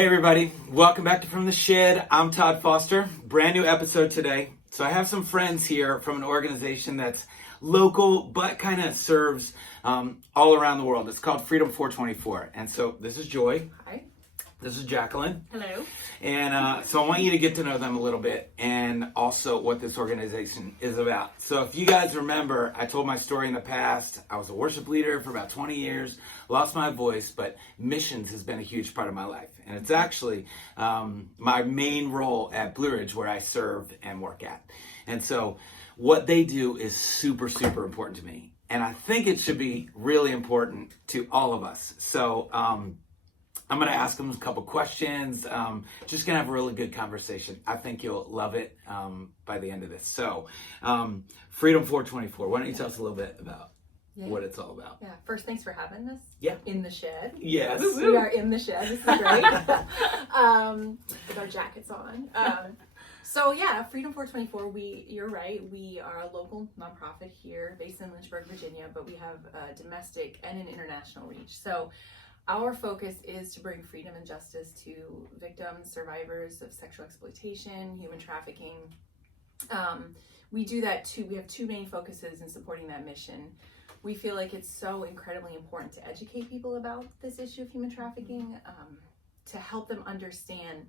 Hey everybody, welcome back to From the Shed. I'm Todd Foster. Brand new episode today. So I have some friends here from an organization that's local but kind of serves all around the world. It's called Freedom 424. And so this is Joy. Hi. This is Jacqueline. Hello. And so I want you to get to know them a little bit and also what this organization is about. So if you guys remember, I told my story in the past. I was a worship leader for about 20 years, lost my voice, but missions has been a huge part of my life. And it's actually my main role at Blue Ridge where I serve and work at. And so what they do is super, super important to me. And I think it should be really important to all of us. So I'm going to ask them a couple questions. Just going to have a really good conversation. I think you'll love it by the end of this. So, Freedom 424. Why don't you tell us a little bit about what it's all about? Yeah. First, thanks for having us. Yeah. In the shed. Yes. We are in the shed. This is great. With our jackets on. So yeah, Freedom 424. You're right. We are a local nonprofit here, based in Lynchburg, Virginia, but we have a domestic and an international reach. So our focus is to bring freedom and justice to victims, survivors of sexual exploitation, human trafficking. We do that too. We have two main focuses in supporting that mission. We feel like it's so incredibly important to educate people about this issue of human trafficking, to help them understand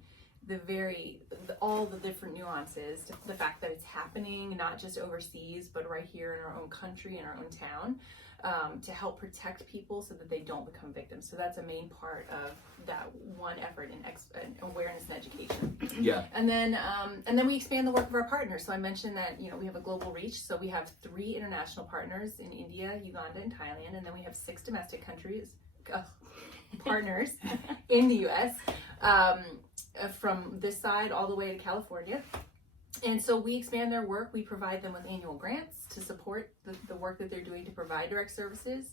all the different nuances, the fact that it's happening not just overseas, but right here in our own country, in our own town. To help protect people so that they don't become victims. So that's a main part of that one effort in awareness and education. Yeah. And then we expand the work of our partners. So I mentioned that, we have a global reach. So we have 3 international partners in India, Uganda, and Thailand. And then we have 6 domestic partners in the U.S. From this side all the way to California. And so we expand their work. We provide them with annual grants to support the work that they're doing to provide direct services.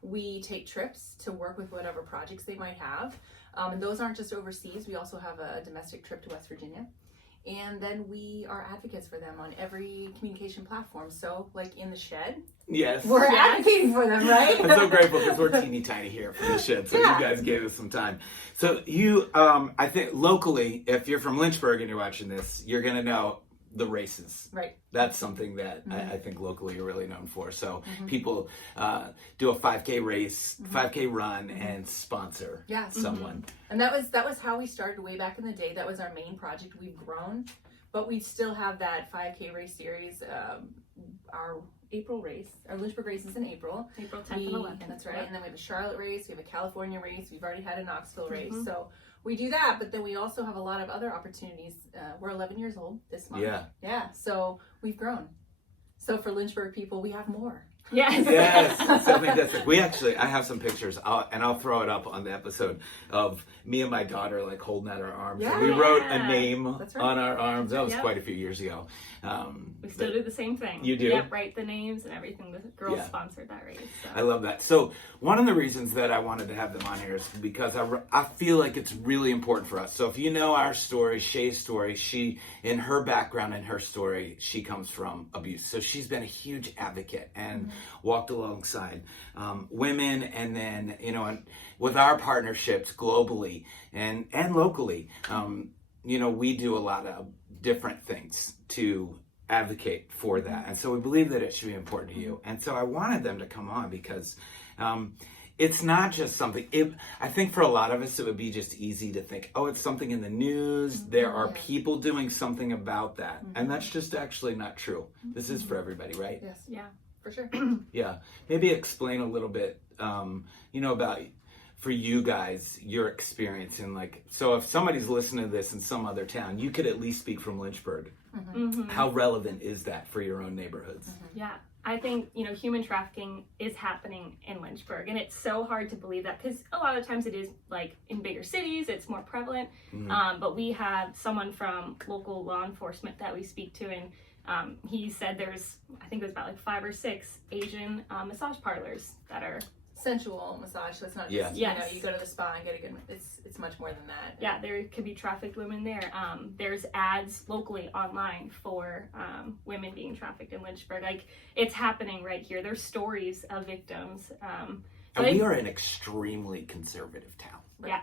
We take trips to work with whatever projects they might have. And those aren't just overseas. We also have a domestic trip to West Virginia. And then we are advocates for them on every communication platform. So like in the shed, Yes. we're advocating for them, right? I'm so grateful because we're teeny tiny here from the shed. So you guys gave us some time. So you, I think locally, if you're from Lynchburg and you're watching this, you're going to know the races. Right. That's something that I think locally you're really known for. So people do a 5K race, 5K run, and sponsor someone. And that was how we started way back in the day. That was our main project. We've grown, but we still have that 5K race series. Our April race, our Lynchburg race is in April. April 10th and 11th. That's right. And then we have a Charlotte race. We have a California race. We've already had a Knoxville race. So we do that, but then we also have a lot of other opportunities. We're 11 years old this month. Yeah. So we've grown. So for Lynchburg people, we have more. Yes. Yes. So fantastic. I have some pictures, and I'll throw it up on the episode of me and my daughter like holding out our arms. Yeah. And we wrote a name That's right. on our arms. That was quite a few years ago. We still do the same thing. You do? Yep, write the names and everything. The girls sponsored that race. So. I love that. So one of the reasons that I wanted to have them on here is because I feel like it's really important for us. So if you know our story, Shay's story, she, in her background and her story, she comes from abuse. So she's been a huge advocate and walked alongside women, and then, and with our partnerships globally and locally, we do a lot of different things to advocate for that. And so we believe that it should be important to you. And so I wanted them to come on because it's not just something, I think for a lot of us, it would be just easy to think, oh, it's something in the news. There are people doing something about that. And that's just actually not true. This is for everybody, right? Yes. Yeah. For sure. Yeah. Maybe explain a little bit, about, for you guys, your experience in so if somebody's listening to this in some other town, you could at least speak from Lynchburg. How relevant is that for your own neighborhoods? Yeah. I think, human trafficking is happening in Lynchburg, and it's so hard to believe that because a lot of times it is in bigger cities, it's more prevalent. But we have someone from local law enforcement that we speak to, and he said there's, I think it was about 5 or 6 Asian massage parlors that are sensual massage. So it's not just you go to the spa and get a good. It's much more than that. Yeah, there could be trafficked women there. There's ads locally online for women being trafficked in Lynchburg. It's happening right here. There's stories of victims. And we are an extremely conservative town. Yeah.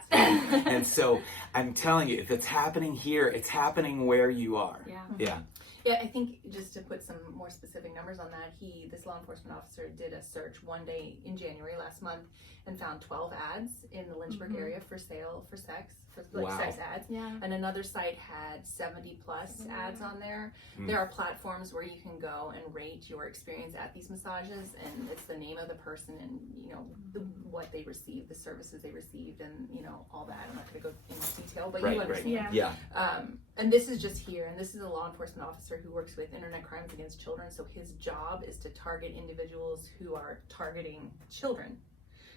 And so I'm telling you, if it's happening here, it's happening where you are. Yeah. Yeah, I think just to put some more specific numbers on that, this law enforcement officer did a search one day in January last month and found 12 ads in the Lynchburg area for sale for sex, sex ads. Yeah. And another site had 70 plus ads on there. There are platforms where you can go and rate your experience at these massages, and it's the name of the person and, you know, what they received, the services they received, and, you know, all that. I'm not going to go into detail, but you understand. Yeah. And this is just here, and this is a law enforcement officer who works with internet crimes against children. So his job is to target individuals who are targeting children.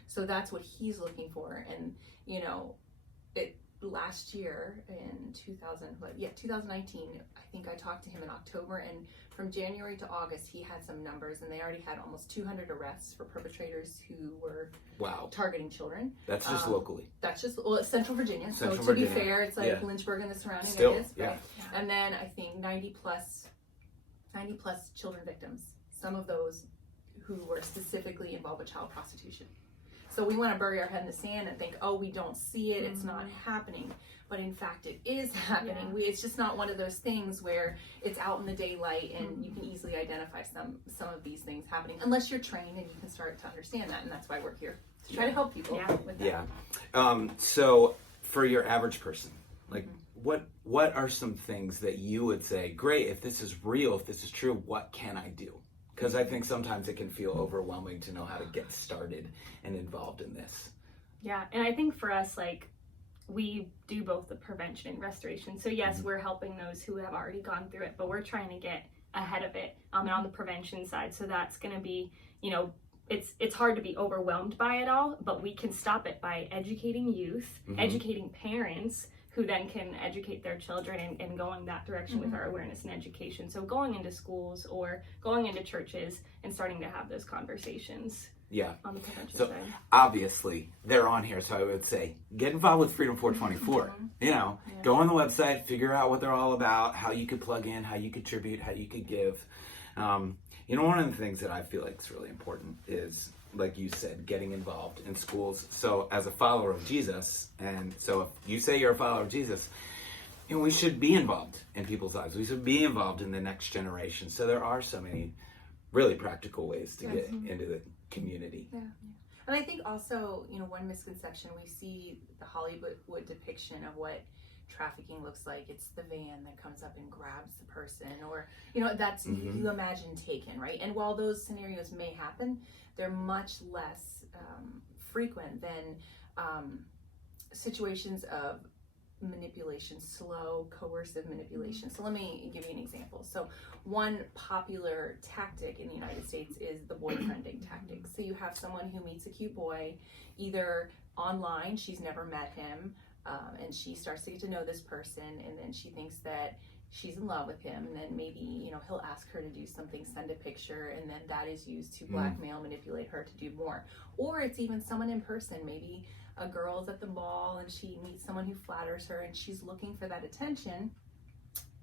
So that's what he's looking for. And, you know, last year in 2019, I think I talked to him in October, and from January to August, he had some numbers, and they already had almost 200 arrests for perpetrators who were targeting children. That's just locally. That's just, it's Central Virginia. Central so Virginia. To be fair, it's like Lynchburg and the surrounding Still, areas. Right? And then I think 90 plus children victims. Some of those who were specifically involved with child prostitution. So we want to bury our head in the sand and think, oh, we don't see it, it's not happening. But in fact, it is happening. It's just not one of those things where it's out in the daylight and you can easily identify some of these things happening, unless you're trained and you can start to understand that. And that's why we're here, to try to help people with that. So for your average person, like what are some things that you would say, great, if this is real, if this is true, what can I do? Because I think sometimes it can feel overwhelming to know how to get started and involved in this. Yeah, and I think for us, like, we do both the prevention and restoration. So yes, we're helping those who have already gone through it, but we're trying to get ahead of it and on the prevention side. So that's going to be, you know, it's hard to be overwhelmed by it all, but we can stop it by educating youth, educating parents, who then can educate their children and going that direction with our awareness and education. So going into schools or going into churches and starting to have those conversations. On the prevention side. Obviously, they're on here, so I would say, get involved with Freedom 424. You know, go on the website, figure out what they're all about, how you could plug in, how you contribute, how you could give. You know, one of the things that I feel like is really important is, like you said, getting involved in schools. So as a follower of Jesus, and so if you say you're a follower of Jesus, you know, we should be involved in people's lives. We should be involved in the next generation. So there are so many really practical ways to get into the community. And I think also, you know, one misconception, we see the Hollywood depiction of what trafficking looks like. It's the van that comes up and grabs the person, or, you know, that's you imagine taken, right? And while those scenarios may happen, they're much less frequent than situations of manipulation, slow, coercive manipulation. So let me give you an example. So one popular tactic in the United States is the boyfriending tactic. So you have someone who meets a cute boy, either online, she's never met him, and she starts to get to know this person, and then she thinks that she's in love with him, and then maybe, you know, he'll ask her to do something, send a picture, and then that is used to blackmail, manipulate her to do more. Or it's even someone in person. Maybe a girl's at the mall and she meets someone who flatters her and she's looking for that attention.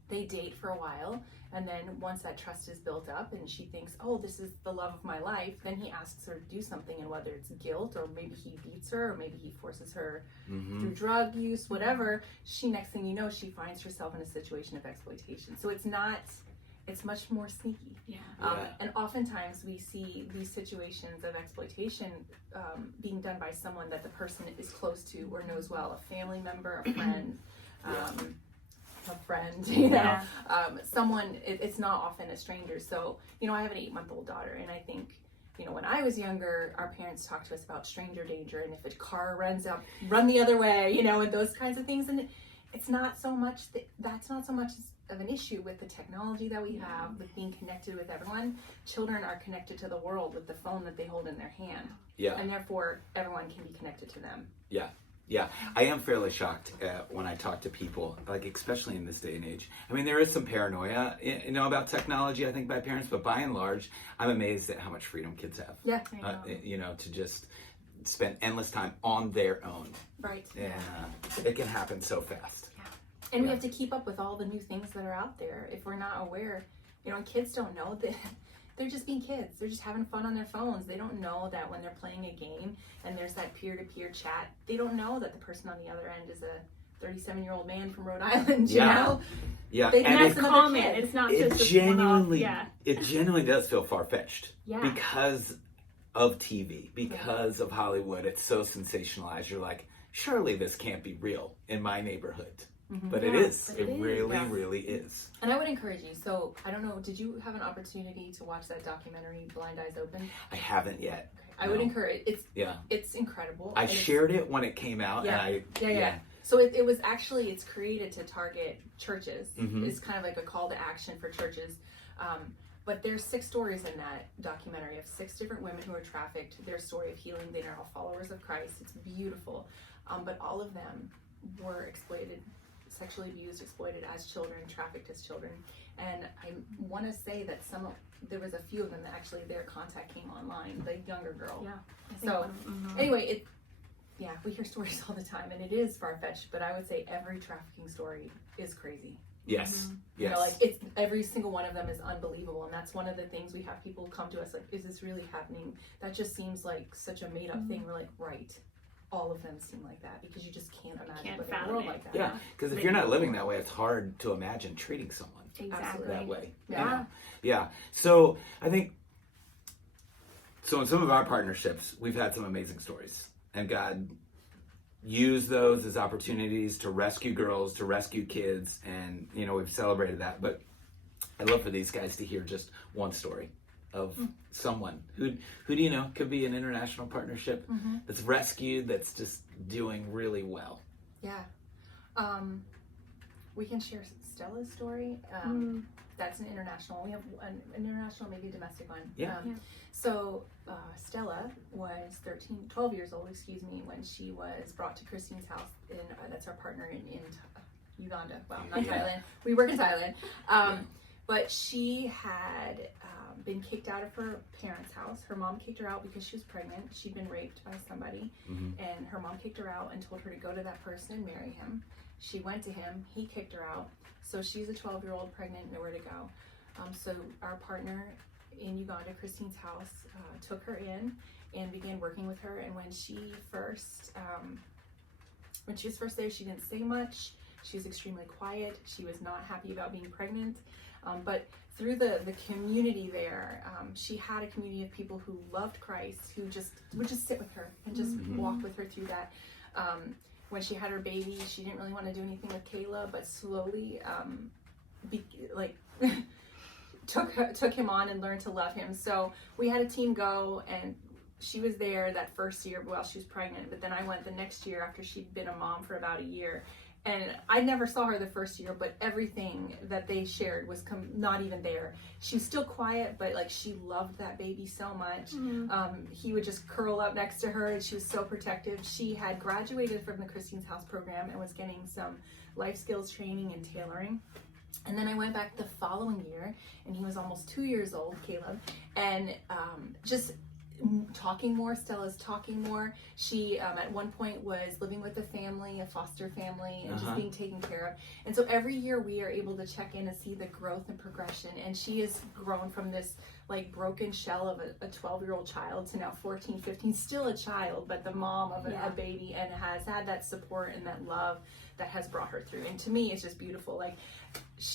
They date for a while, and then once that trust is built up and she thinks, oh, this is the love of my life, then he asks her to do something, and whether it's guilt, or maybe he beats her, or maybe he forces her through drug use, whatever, next thing you know, she finds herself in a situation of exploitation. So it's much more sneaky. And oftentimes we see these situations of exploitation being done by someone that the person is close to or knows well, a family member, a friend, you know, someone, it's not often a stranger. So, you know, I have an 8-month-old daughter, and I think, you know, when I was younger, our parents talked to us about stranger danger, and if a car runs up, run the other way, you know, and those kinds of things. And it's not so much, that's not so much of an issue with the technology that we have, with being connected with everyone. Children are connected to the world with the phone that they hold in their hand. And therefore, everyone can be connected to them. I am fairly shocked when I talk to people, like, especially in this day and age. I mean, there is some paranoia, you know, about technology, I think, by parents, but by and large, I'm amazed at how much freedom kids have. You know, to just spend endless time on their own. And it can happen so fast. And we have to keep up with all the new things that are out there. If we're not aware, you know, kids don't know that they're just being kids. They're just having fun on their phones. They don't know that when they're playing a game and there's that peer-to-peer chat, they don't know that the person on the other end is a 37-year-old man from Rhode Island, you know? Yeah, They And mess that's another common. kid. It's not it just a genuinely, one-off. it genuinely does feel far-fetched. Yeah. Because of TV, because of Hollywood. It's so sensationalized. You're like, surely this can't be real in my neighborhood. But it is. But It really, really is. And I would encourage you. So, I don't know, did you have an opportunity to watch that documentary, Blind Eyes Open? I haven't yet. Okay. I would encourage, Yeah. it's incredible. I And it's- shared it when it came out. Yeah. And Yeah. So it was actually, it's created to target churches. Mhm. It's kind of like a call to action for churches. But there's 6 stories in that documentary of 6 different women who were trafficked. Their story of healing. They are all followers of Christ. It's beautiful. But all of them were exploited, sexually abused, exploited as children, trafficked as children. And I want to say that there was a few of them that actually their contact came online, the younger girl. Yeah. So anyway, we hear stories all the time, and it is far-fetched, but I would say every trafficking story is crazy. Yes. You know, like it's every single one of them is unbelievable, and that's one of the things we have people come to us like, is this really happening? That just seems like such a made-up thing. We're like, right. All of them seem like that because you just can't imagine living in a world like that. Yeah, because if you're not living that way, it's hard to imagine treating someone that way. Yeah. Yeah. So I think, in some of our partnerships, we've had some amazing stories, and God used those as opportunities to rescue girls, to rescue kids, and we've celebrated that. But I'd love for these guys to hear just one story of someone who do you know could be an international partnership that's rescued, that's just doing really well. Yeah. We can share Stella's story. That's an international. We have an international, maybe a domestic one. So Stella was 12 years old, when she was brought to Christine's house. That's our partner in Uganda. Well, not Thailand. We work in Thailand. But she had been kicked out of her parents' house. Her mom kicked her out because she was pregnant. She'd been raped by somebody. And her mom kicked her out and told her to go to that person and marry him. She went to him. He kicked her out. So she's a 12-year-old pregnant, nowhere to go. So our partner in Uganda, Christine's house, took her in and began working with her. And when she was first there, she didn't say much. She was extremely quiet. She was not happy about being pregnant. But through the community there, she had a community of people who loved Christ, who just would just sit with her and just walk with her through that. When she had her baby, she didn't really want to do anything with Kayla, but slowly, took him on and learned to love him. So we had a team go, and she was there that first year while she was pregnant. But then I went the next year after she'd been a mom for about a year. And I never saw her the first year, but everything that they shared was not even there. She was still quiet, but she loved that baby so much. He would just curl up next to her, and she was so protective. She had graduated from the Christine's House program and was getting some life skills training and tailoring. And then I went back the following year, and he was almost 2 years old, Caleb, and just talking more. Stella's talking more. She at one point was living with a family, a foster family, and just being taken care of. And so every year we are able to check in and see the growth and progression. And she has grown from this broken shell of a 12-year-old child to now 14, 15, still a child, but the mom of a baby, and has had that support and that love that has brought her through. And to me, it's just beautiful.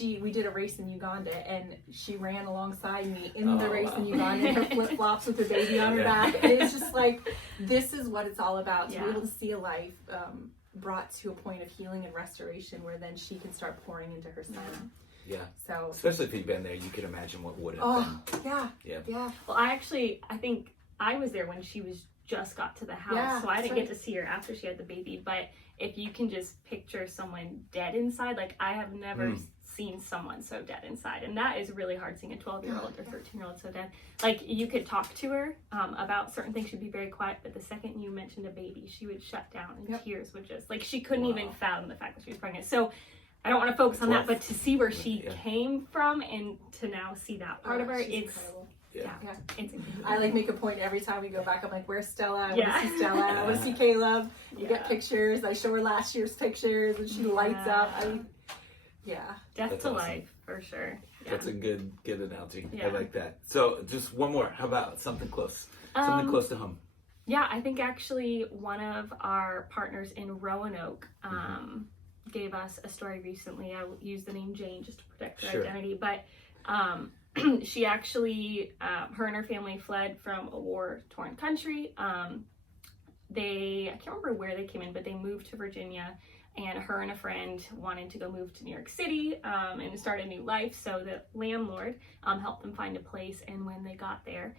We did a race in Uganda, and she ran alongside me in the race in Uganda in her flip-flops with the baby on her back. And it's just this is what it's all about, to be able to see a life brought to a point of healing and restoration, where then she can start pouring into her son. Yeah. So especially if you've been there, you can imagine what would have been. Yeah. Well, I think I was there when she just got to the house, so I didn't get to see her after she had the baby. But if you can just picture someone dead inside, I have never seen someone so dead inside, and that is really hard, seeing a 12-year-old or 13-year-old so dead. You could talk to her about certain things, she'd be very quiet, but the second you mentioned a baby, she would shut down, and tears would just she couldn't even fathom the fact that she was pregnant. So I don't want to focus on that, but to see where she came from and to now see that part of her, it's incredible. It's incredible. I make a point every time we go back. I'm like, wre's Stella? I want to see Stella. I want to see Caleb. We get pictures. I show her last year's pictures, and she lights up. Death That's to awesome. life. for sure. Yeah. That's a good analogy. Yeah. I like that. So just one more. How about something close? Something close to home. Yeah, I think actually one of our partners in Roanoke gave us a story recently. I will use the name Jane just to protect her identity, but she actually, her and her family fled from a war-torn country. I can't remember where they came in, but they moved to Virginia, and her and a friend wanted to go move to New York City and start a new life. So the landlord helped them find a place, and when they got there,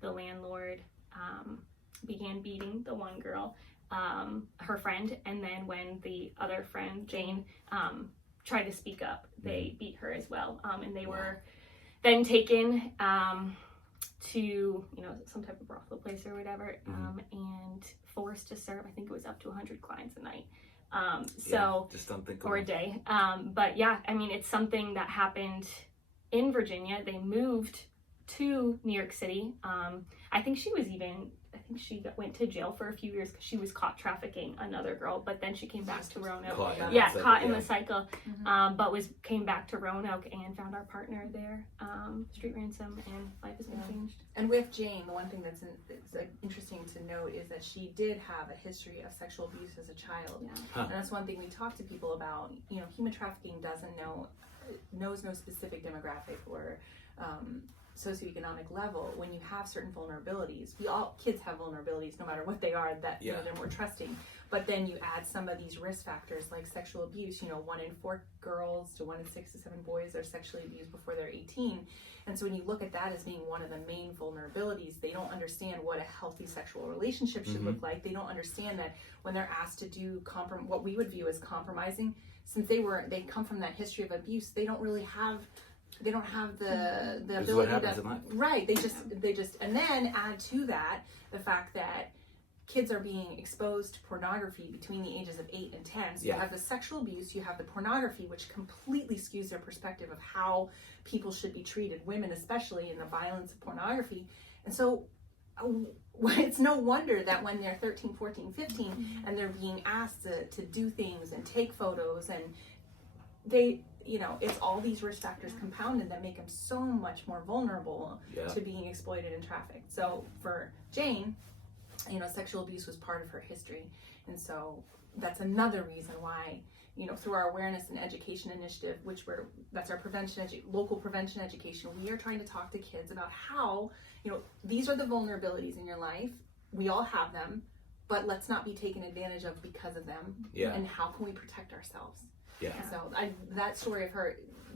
the landlord began beating the one girl, her friend, and then when the other friend, Jane, tried to speak up, they beat her as well. And they were then taken to, some type of brothel place or whatever, and forced to serve, I think it was up to 100 clients a night. Just unthinkable. Or a day. But yeah, I mean, it's something that happened in Virginia. They moved to New York City. I think she went to jail for a few years because she was caught trafficking another girl, but then she came back to Roanoke. Caught in the cycle. But came back to Roanoke and found our partner there, street ransom, and life has been changed. And with Jane, the one thing that's interesting to note is that she did have a history of sexual abuse as a child. And that's one thing we talk to people about. Human trafficking knows no specific demographic or socioeconomic level. When you have certain vulnerabilities, kids have vulnerabilities no matter what they are, that they're more trusting, but then you add some of these risk factors like sexual abuse. 1 in 4 girls to 1 in 6 to 7 boys are sexually abused before they're 18, and so when you look at that as being one of the main vulnerabilities, they don't understand what a healthy sexual relationship should look like. They don't understand that when they're asked to do what we would view as compromising, since they come from that history of abuse, they don't have the ability to, they just and then add to that the fact that kids are being exposed to pornography between the ages of 8 and 10. So you have the sexual abuse, you have the pornography, which completely skews their perspective of how people should be treated, women especially, in the violence of pornography. And so it's no wonder that when they're 13, 14, 15 and they're being asked to do things and take photos, and it's all these risk factors compounded that make them so much more vulnerable to being exploited and trafficked. So for Jane, sexual abuse was part of her history. And so that's another reason why, through our awareness and education initiative, that's our local prevention education, we are trying to talk to kids about how, these are the vulnerabilities in your life. We all have them, but let's not be taken advantage of because of them. And how can we protect ourselves? So that story of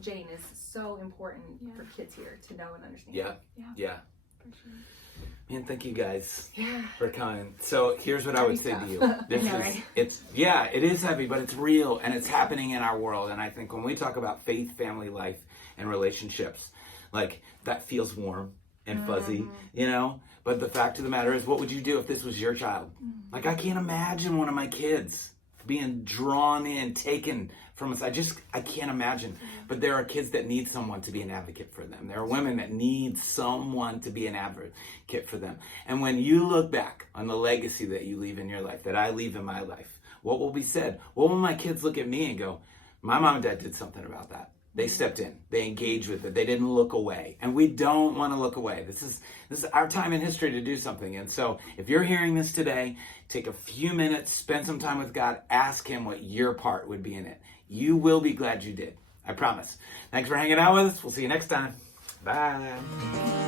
Jane, is so important for kids here to know and understand. Yeah. For sure. Man, thank you guys for coming. So here's what I would say to you. It is heavy, but it's real, and it's happening in our world. And I think when we talk about faith, family life, and relationships, like, that feels warm and fuzzy, But the fact of the matter is, what would you do if this was your child? Like, I can't imagine one of my kids being drawn in, taken from us. I can't imagine. But there are kids that need someone to be an advocate for them. There are women that need someone to be an advocate for them. And when you look back on the legacy that you leave in your life, that I leave in my life, what will be said? What will my kids look at me and go, my mom and dad did something about that. They stepped in. They engaged with it. They didn't look away. And we don't want to look away. This is our time in history to do something. And so if you're hearing this today, take a few minutes, spend some time with God, ask him what your part would be in it. You will be glad you did. I promise. Thanks for hanging out with us. We'll see you next time. Bye.